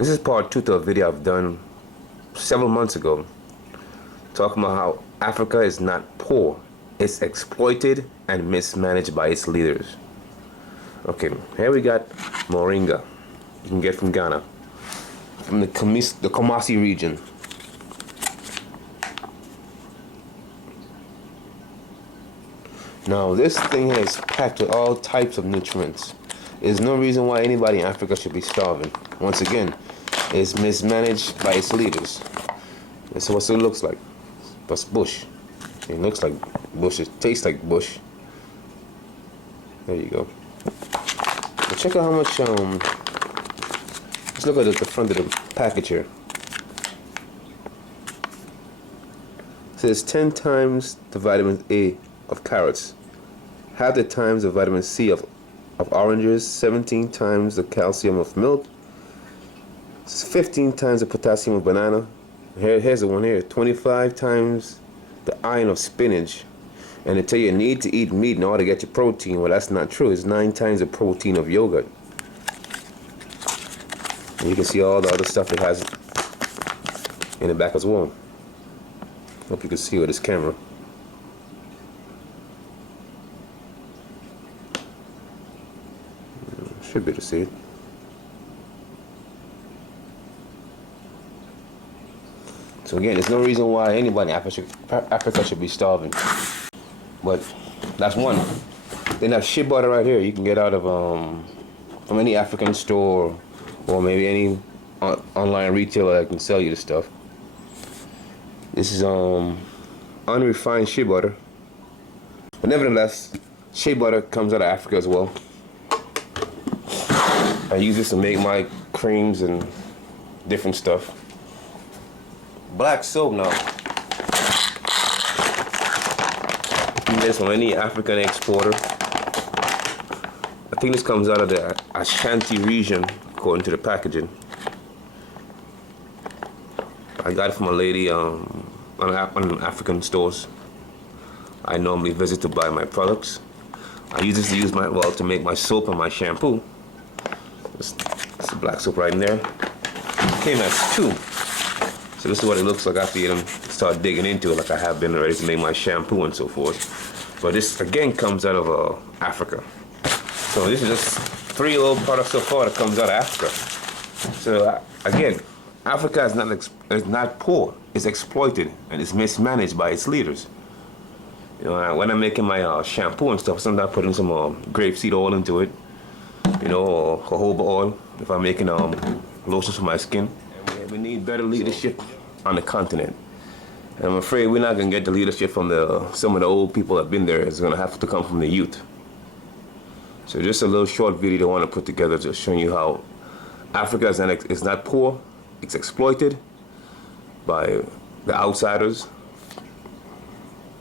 This is part 2 to a video I've done several months ago, talking about how Africa is not poor, it's exploited and mismanaged by its leaders. Okay, here we got moringa. You can get from Ghana, from the Kumasi region. Now this thing is packed with all types of nutrients. There's no reason why anybody in Africa should be starving. Once again, it's mismanaged by its leaders. This is what it looks like. But bush. It looks like bush. It tastes like bush. There you go. But check out how much. Let's look at the front of the package here. It says 10 times the vitamin A of carrots, half the times the vitamin C of oranges, 17 times the calcium of milk, 15 times the potassium of banana. Here's the one here, 25 times the iron of spinach. And they tell you need to eat meat in order to get your protein. Well, that's not true. It's 9 times the protein of yogurt. And you can see all the other stuff it has in the back as well. Hope you can see with this camera. Should be able to see it. So again, there's no reason why anybody in Africa should be starving. But that's one. Then that shea butter right here, you can get out of from any African store or maybe any online retailer that can sell you the stuff. This is unrefined shea butter. But nevertheless, shea butter comes out of Africa as well. I use this to make my creams and different stuff. Black soap now. You can get this from any African exporter. I think this comes out of the Ashanti region, according to the packaging. I got it from a lady on African stores I normally visit to buy my products. I use this to make my soap and my shampoo. It's the black soap right in there. It came as 2. So this is what it looks like after you start digging into it, like I have been already to make my shampoo and so forth. But this again comes out of Africa. So this is just 3 little products so far that comes out of Africa. So again, Africa is not poor, it's exploited and it's mismanaged by its leaders. You know, when I'm making my shampoo and stuff, sometimes I put in some grapeseed oil into it. You know, or jojoba oil if I'm making lotions for my skin. And we need better leadership on the continent. And I'm afraid we're not going to get the leadership from some of the old people that have been there. It's going to have to come from the youth. So just a little short video I want to put together just showing you how Africa is not poor, it's exploited by the outsiders,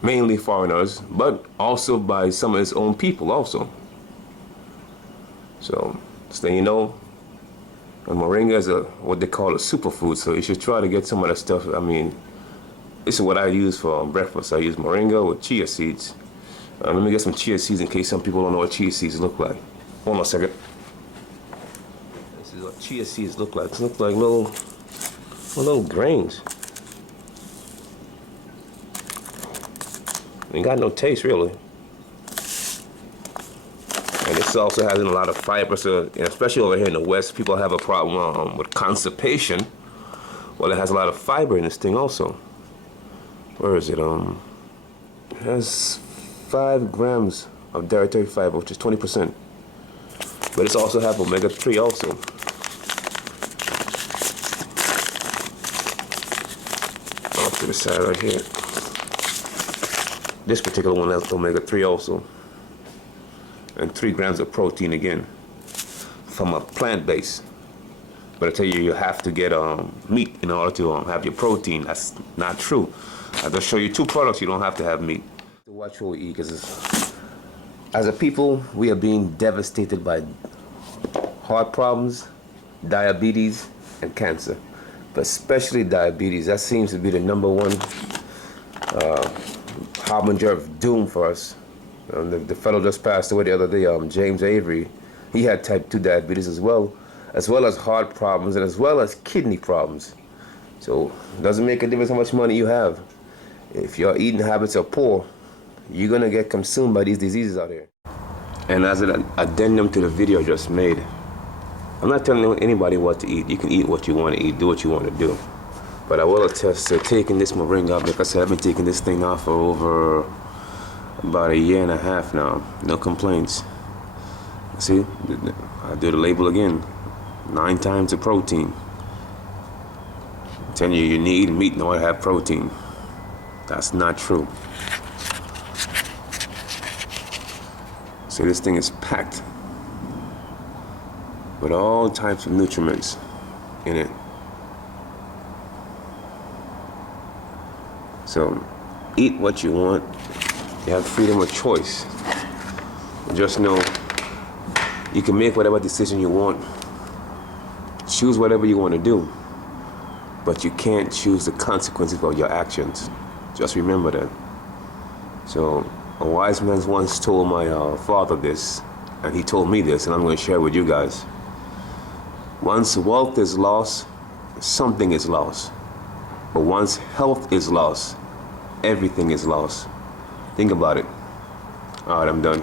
mainly foreigners, but also by some of its own people also. So then you know, moringa is what they call a superfood, so you should try to get some of that stuff. I mean, this is what I use for breakfast. I use moringa with chia seeds. Let me get some chia seeds in case some people don't know what chia seeds look like. Hold on a second. This is what chia seeds look like. It looks like little grains. Ain't got no taste really. And this also has a lot of fiber, so especially over here in the West, people have a problem with constipation. Well, it has a lot of fiber in this thing also. Where is it? It has 5 grams of dietary fiber, which is 20%. But it's also have omega-3 also. Off to the side right here. This particular one has omega-3 also. And 3 grams of protein again from a plant base. But I tell you, you have to get meat in order to have your protein. That's not true. I'll just show you 2 products you don't have to have meat. To watch what we eat, because as a people, we are being devastated by heart problems, diabetes, and cancer. But especially diabetes. That seems to be the #1 harbinger of doom for us. The fellow just passed away the other day, James Avery. He had type 2 diabetes as well. as well as heart problems and as well as kidney problems. So it doesn't make a difference how much money you have. If your eating habits are poor, you're gonna get consumed by these diseases out here. And as an addendum to the video I just made, I'm not telling anybody what to eat. You can eat what you want to eat, do what you want to do. But I will attest to taking this moringa. Like I said, I've been taking this thing off for over about 1.5 years now. No complaints. See, I do the label again. 9 times the protein. I'm telling you, you need meat in order to have protein. That's not true. See, this thing is packed with all types of nutriments in it. So, eat what you want. You have freedom of choice. Just know you can make whatever decision you want. Choose whatever you want to do. But you can't choose the consequences of your actions. Just remember that. So, a wise man once told my father this, and he told me this, and I'm going to share it with you guys. Once wealth is lost, something is lost. But once health is lost, everything is lost. Think about it. All right, I'm done.